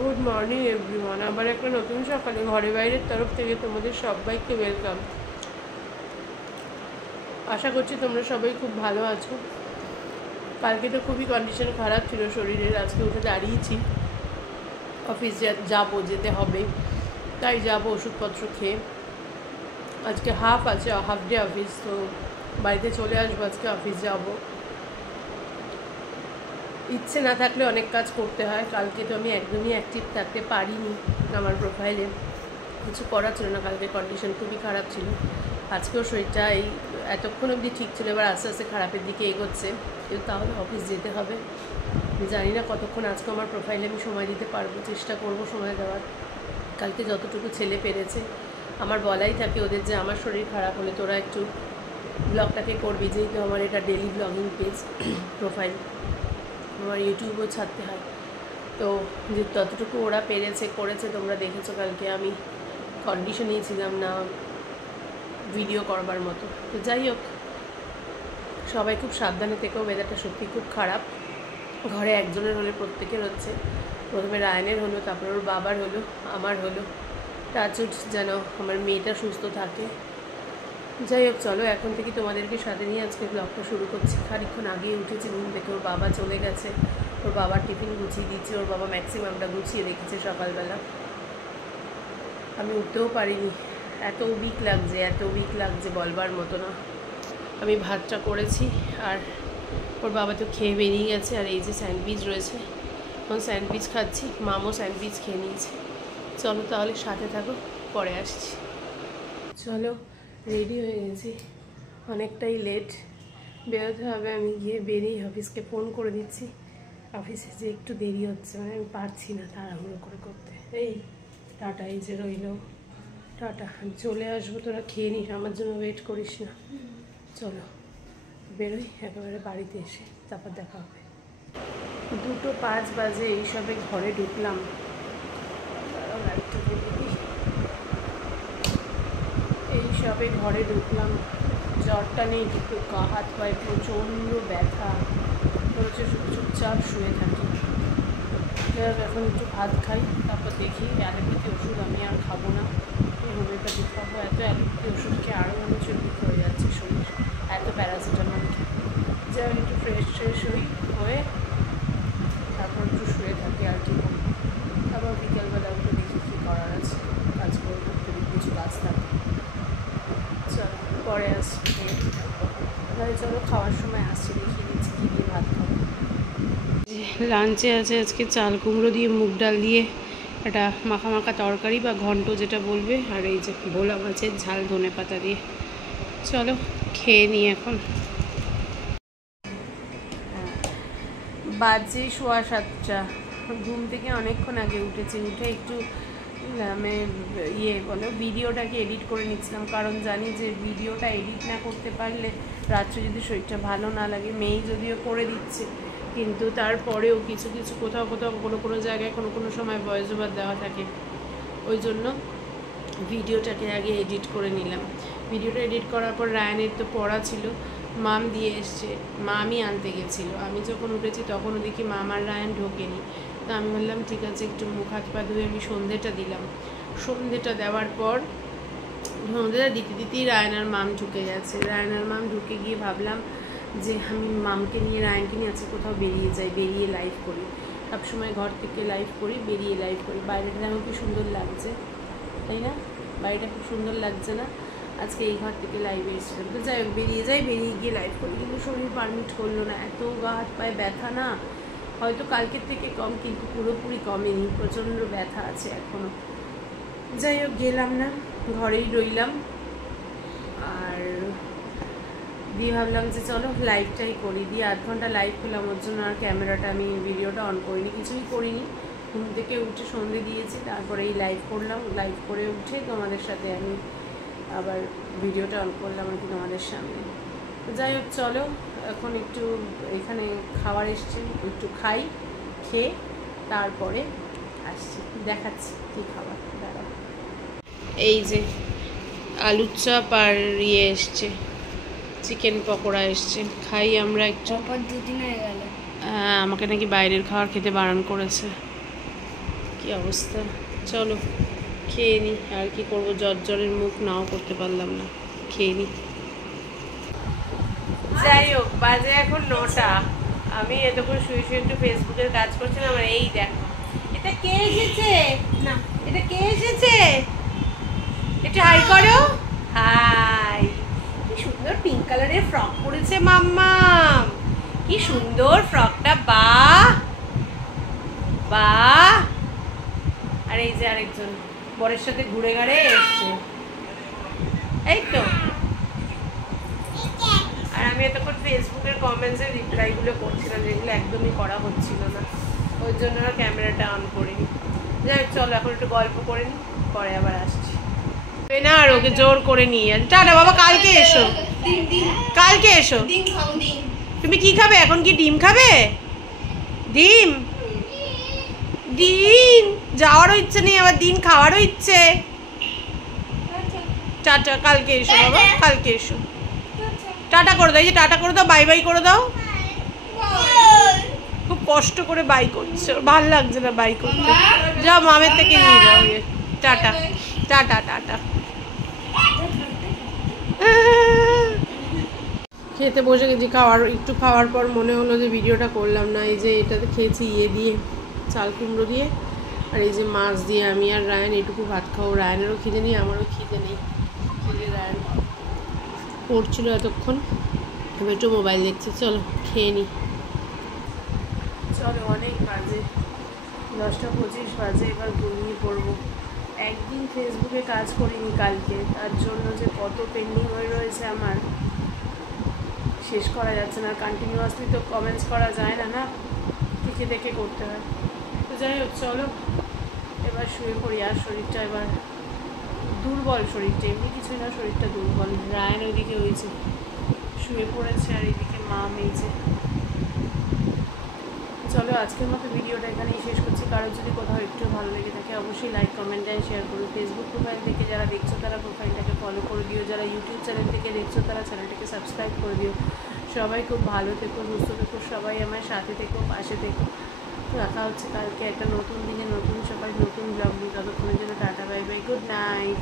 Good morning everyone. আবার একটা নতুন সকালে ঘরে বাইরের তরফ থেকে তোমাদের সবাইকে ওয়েলকাম। আশা করছি তোমরা সবাই খুব ভালো আছো। কালকে তো খুবই কন্ডিশন খারাপ ছিল শরীরের। আজকে উঠে দাঁড়িয়েছি, অফিস যাবো, যেতে হবে, তাই যাবো ওষুধপত্র খেয়ে। আজকে হাফ ডে অফিস, তো বাড়িতে চলে আসবো। আজকে অফিস যাবো। ইচ্ছে না থাকলে অনেক কাজ করতে হয়। কালকে তো আমি একদমই অ্যাক্টিভ থাকতে পারিনি, আমার প্রোফাইলে কিছু করার ছিল না। কালকে কন্ডিশন খুবই খারাপ ছিল। আজকেও শরীরটা এই এতক্ষণ অবধি ঠিক ছিল, এবার আস্তে আস্তে খারাপের দিকে এগোচ্ছে। কিন্তু তাহলে অফিস যেতে হবে। জানি না কতক্ষণ আজকে আমার প্রোফাইলে আমি সময় দিতে পারবো, চেষ্টা করবো সময় দেওয়ার। কালকে যতটুকু ছেলে পেরেছে, আমার বলাই থাকে ওদের যে আমার শরীর খারাপ হলে তোরা একটু ব্লগটাকে করবি, যেহেতু আমার এটা ডেলি ব্লগিং পেজ প্রোফাইল, আমার ইউটিউবও ছাড়তে হয়। তো যে ততটুকু ওরা পেরেছে করেছে, তোমরা দেখেছো। কালকে আমি কন্ডিশনেই ছিলাম না ভিডিও করবার মতো। তো যাই হোক, সবাই খুব সাবধানে থেকেও। ওয়েদারটা সত্যি খুব খারাপ। ঘরে একজনের হলে প্রত্যেকের হচ্ছে। প্রথমে রায়নের হলো, তারপর ওর বাবার হলো, আমার হলো। টাচউড যেন আমার মেয়েটা সুস্থ থাকে। যাই হোক, চলো এখন থেকে তোমাদেরকে সাথে নিয়ে আজকে ব্লগটা শুরু করছি। খানিকক্ষণ আগেই উঠেছি ঘুম থেকে, ওর বাবা চলে গেছে। ওর বাবার টিফিন গুছিয়ে দিচ্ছি। ওর বাবা ম্যাক্সিমামটা গুছিয়ে রেখেছে সকালবেলা। আমি উঠতেও পারিনি, এত উইক লাগছে বলবার মতো না। আমি ভাতটা করেছি, আর ওর বাবা তো খেয়ে বেরিয়ে গেছে। আর এই যে স্যান্ডউইচ রয়েছে, এখন স্যান্ডউইচ খাচ্ছি। মামও স্যান্ডউইচ খেয়ে নিয়েছে। চলো তাহলে সাথে থাকো, পরে আসছি। চলো, রেডি হয়ে গেছি, অনেকটাই লেট, বেরোতে হবে। আমি গিয়ে বেরিয়ে অফিসকে ফোন করে দিচ্ছি। অফিসে যে একটু দেরি হচ্ছে, মানে আমি পারছি না তাড়াহুড়ো করে করতে। এই টাটা, এই যে রইল টাটা। আমি চলে আসবো, তোরা খেয়ে নিস, আমার জন্য ওয়েট করিস না। চলো বেরোই, একেবারে বাড়িতে এসে তারপর দেখা হবে। 2:05 বাজে, এইসবে ঘরে ঢুকলাম। এইসবে ঘরে ঢুকলাম। জ্বরটা নেই, কিন্তু গা হাত পায়ে প্রচণ্ড ব্যথা হচ্ছে। চুপচাপ শুয়ে থাকি। এখন একটু ভাত খাই, তারপর দেখি। অ্যালোপ্যাথি ওষুধ আমি আর খাবো না, হোমিওপ্যাথি খাবো। এত অ্যালোপ্যাথি ওষুধ খেয়ে আরও মানুষের বুক হয়ে যাচ্ছে শরীর, এত প্যারাসিটামল খেয়ে। যেমন একটু ফ্রেশ হয়ে তারপর একটু শুয়ে থাকি। আর কি করবো, আবার বিকেলবেলা একটু দেখি কী করার আছে, কাজ করবো। কিছু কাজ থাকে। চলো পরে আসছি, তাহলে চলো খাওয়ার সময় আসছি, দেখিয়ে দিচ্ছি কী দিয়ে ভাত খাবো। লাঞ্চে আছে আজকে চাল কুমড়ো দিয়ে মুগ ডাল দিয়ে একটা মাখা তরকারি বা ঘন্ট যেটা বলবে, আর এই যে ভোলা মাছের ঝাল ধনে পাতা দিয়ে। চলো খেয়ে নিই এখন। বাজে 7:15। ঘুম থেকে অনেকক্ষণ আগে উঠেছি। উঠে একটু আমি ভিডিওটাকে এডিট করে নিচ্ছিলাম, কারণ জানি যে ভিডিওটা এডিট না করতে পারলে রাত্রে যদি শরীরটা ভালো না লাগে। মেয়ে যদিও করে দিচ্ছে, কিন্তু তারপরেও কিছু কোথাও কোনো জায়গায় কোনো সময় ভয়েস ওভার দেওয়া থাকে। ওই জন্য ভিডিওটাকে আগে এডিট করে নিলাম। ভিডিওটা এডিট করার পর রায়ানের তো পড়া ছিল, মাম দিয়ে এসছে। মামই আনতে গেছিলো। আমি যখন উঠেছি তখনও দেখি মাম আর রায়ান ঢোকেনি। তা আমি বললাম ঠিক আছে, একটু মুখ হাত পা ধুয়ে আমি সন্ধেটা দিলাম। সন্ধেটা দেওয়ার পর সন্ধেটা দিতেই রায়ান আর মাম ঢুকে গেছে। রায়ান আর মাম ঢুকে গিয়ে ভাবলাম যে আমি মামকে নিয়ে রায়ানকে নিয়ে আজকে কোথাও বেরিয়ে যাই, বেরিয়ে লাইভ করি। সবসময় ঘর থেকে লাইভ করি, বেরিয়ে লাইভ করি। বাইরেটা দেখো কি সুন্দর লাগছে, তাই না? বাড়িটা খুব সুন্দর লাগছে না? আজকে এই ঘর থেকে লাইভে এসেছিলাম। তো যাই হোক, বেরিয়ে গিয়ে লাইভ করি। কিন্তু শরীর পারমিট করলো না, এত গা হাত পায়ে ব্যথা না। হয়তো কালকের থেকে কম, কিন্তু পুরোপুরি কমেনি, প্রচণ্ড ব্যথা আছে এখনও। যাই হোক, গেলাম না, ঘরেই রইলাম। আর দিয়ে ভাবলাম যে চলো লাইভটাই করি। দিয়ে 8 ঘন্টা লাইভ করলাম। ওর জন্য আর ক্যামেরাটা আমি ভিডিওটা অন করিনি, কিছুই করিনি। ঘুম থেকে উঠে সন্ধে দিয়েছি, তারপরে এই লাইভ করলাম। লাইভ করে উঠে তোমাদের সাথে আমি আবার ভিডিওটা অন করলাম আর কি তোমাদের সামনে। তো যাই হোক, চলো এখন একটু এখানে খাবার এসছে, একটু খাই, খেয়ে তারপরে আসছি, দেখাচ্ছি কী খাবার। দাঁড়াও, এই যে আলুর চপ আর এসছে, চিকেন পকোড়া এসছে। খাই আমরা একটু। 2 দিন হয়ে গেল। আমাকে নাকি বাইরের খাবার খেতে বারণ করেছে। কি অবস্থা। চলো খেয়ে নিই, আর কি করবো, জ্বরের মুখ নাও করতে পারলাম না, খেয়ে নিই। যাই হোক, বাজে এখন 9টা। আমি এতক্ষণ শুয়ে শুয়ে একটু ফেসবুকের কাজ করছিলাম, আর এই দেখো এটা কে এসেছে, না এটা কে এসেছে, একটু হাই করো, হাই। কি সুন্দর পিঙ্ক কালারের ফ্রক পরেছে মাম্মাম, কি সুন্দর ফ্রকটা, বাহ বাহ। আর এই যে আরেকজন বরের সাথে ঘুরে ঘাড়ে এসছে, এই তো। আর আমি এতক্ষণ ফেসবুকের কমেন্টসের রিপ্লাইগুলো করছিলাম, যেগুলো একদমই করা হচ্ছিল না, ওই জন্য আর ক্যামেরাটা অন করিনি। যাই হোক, চলো এখন একটু গল্প করে নিই, পরে আবার আসছি। না আর ওকে জোর করে নিয়ে আসি। টাটা বাবা, কালকে এসো, কালকে এসো। তুমি কি খাবে এখন, কি ডিম খাবে? ডিম, ডিম যাওয়ারও ইচ্ছে নেই, আবার ডিম খাওয়ারও ইচ্ছে। টাটা, কালকে এসো বাবা, কালকে এসো। টাটা করে দাও, এই যে টাটা করে দাও, বাই বাই করে দাও। খুব কষ্ট করে বাই করছে, ভাল লাগছে না বাই করতে। যাও মামের থেকে নিয়ে যাও, টাটা টাটা টাটা। খেতে বসে গেছি, একটু খাওয়ার পর মনে হলো যে ভিডিওটা করলাম না। এই যে এটাতে খেয়েছি ইয়ে দিয়ে, চাল কুমড়ো দিয়ে, আর এই যে মাছ দিয়ে। আমি আর রায়ান এটুকু ভাত খাবো, রায়ানেরও খিদে নেই, আমারও খিদে নেই। খিদে রায়ান পড়ছিল এতক্ষণ, আমি একটু মোবাইল দেখছি। চলো খেয়ে নিই। চলো, অনেক বাজে, 10:25 বাজে, এবার ঘুমিয়ে পড়বো। একদিন ফেসবুকে কাজ করিনি কালকে, তার জন্য যে কত পেন্ডিং হয়ে রয়েছে আমার, শেষ করা যাচ্ছে না। কন্টিনিউয়াসলি তো কমেন্টস করা যায় না, না দেখে দেখে করতে হয়। তো যাই হোক, চলো এবার শুয়ে পড়ি। আর শরীরটা এবার দুর্বল, শরীরটা এমনি কিছুই না, শরীরটা দুর্বল। রায়ান ওইদিকে হয়েছে শুয়ে পড়েছে, আর এইদিকে মা মেয়েছে। চলো আজকের মতো ভিডিওটা এখানেই শেষ করছি। কারোর যদি কোথাও একটু ভালো লেগে থাকে অবশ্যই লাইক, কমেন্ট অ্যান্ড শেয়ার করুন। ফেসবুক প্রোফাইল থেকে যারা দেখছো তারা প্রোফাইলটাকে ফলো করে দিও, যারা ইউটিউব চ্যানেল থেকে দেখছো তারা চ্যানেলটাকে সাবস্ক্রাইব করে দিও। সবাই খুব ভালো থেকো, সুস্থ থেকো, সবাই আমার সাথে থেকো, পাশে থেকো। দেখা হচ্ছে কালকে একটা নতুন দিনে, নতুন সকাল, নতুন ব্লগ নিয়ে। ততক্ষণের জন্য tata, bye bye, good night.